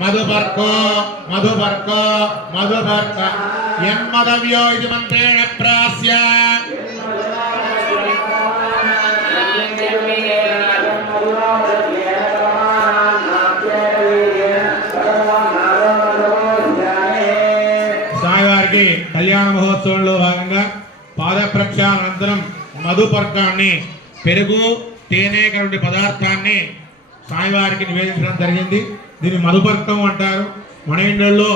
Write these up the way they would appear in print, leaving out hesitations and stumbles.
మధుపర్కో మధుపర్కో మధుపర్క యన్మదవ్యో ఇది మంత్రేణ ప్రాస్య స్వామివారికి కళ్యాణ మహోత్సవంలో భాగంగా పాద ప్రక్షాళనానంతరం మధుపర్కాన్ని పెరుగు తేనె వంటి పదార్థాన్ని స్వామివారికి నివేదించడం జరిగింది. దీన్ని మధుపర్కం అంటారు. మన ఇండ్లలో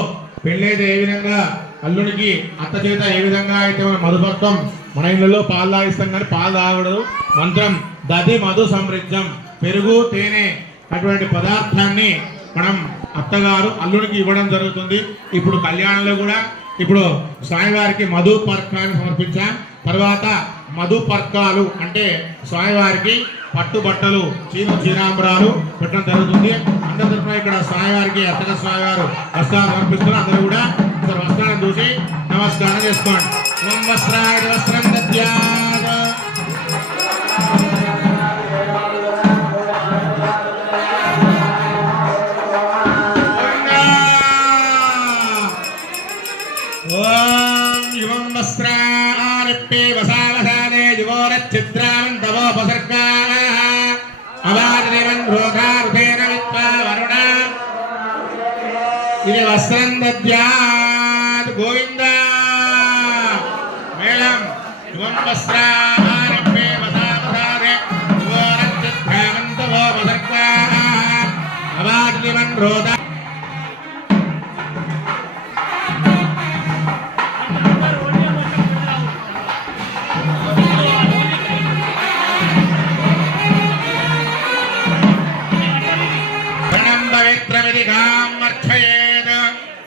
పెళ్ళైతే ఏ విధంగా అల్లునికి అత్త చేత ఏ విధంగా అయితే మన మధుపర్కం మన ఇండ్లలో పాలు తాగిస్తాం, కానీ పాలు తాగడదు. మంత్రం దధి మధు సమృద్ధం, పెరుగు తేనె అటువంటి పదార్థాన్ని మనం అత్తగారు అల్లునికి ఇవ్వడం జరుగుతుంది. ఇప్పుడు కళ్యాణంలో కూడా ఇప్పుడు స్వామివారికి మధుపర్కాన్ని సమర్పించాం. తర్వాత మధుపర్కాలు అంటే స్వామివారికి పట్టుబట్టలు చీనాంబరాలు పెట్టడం జరుగుతుంది. అందరి తరఫున ఇక్కడ స్వామివారికి అత్తగా స్వామివారు వస్త్రాలు సమర్పిస్తున్నారు. అందరూ కూడా వస్త్రాలను చూసి నమస్కారం చేసుకోండి. ఓం వస్త్రాయ వస్త్రం దద్యాత్. ఓం యువం వస్త్రారిప్పే వసావసాదే యువోరచ్చిద్రామంతవోపసర్గాః అవాదివన్ రోధారుధేన విత్వా వరుణ ఇది వస్త్రం దద్యాత్. గోవింద మేళం. యువం వస్త్రారిప్పే వసావసాదే యువోరచ్చిద్రామంతవోపసర్గాః అవాదివన్ రోధా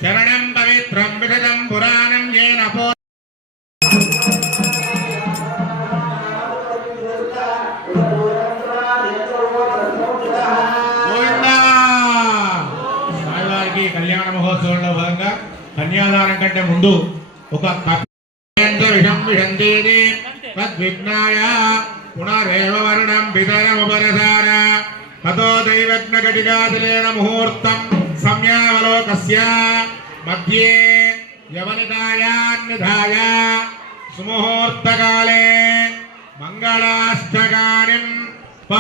చరణం పవిత్రం విషదం పురాణం ఏన పో. స్వామివారికి కళ్యాణ మహోత్సవంలో భాగంగా కన్యాదానం కంటే ముందు ఒక విషం విషంతేది తద్విఘ్నాయ పునరేవ వర్ణం పితరముపరసార తతో దైవజ్ఞఘటికాదిలేన ముహూర్తం సంయావలోకస్య మధ్యే యవనితాయాన్నిధాయ సుముహూర్తకాలే మంగళాష్టకానిం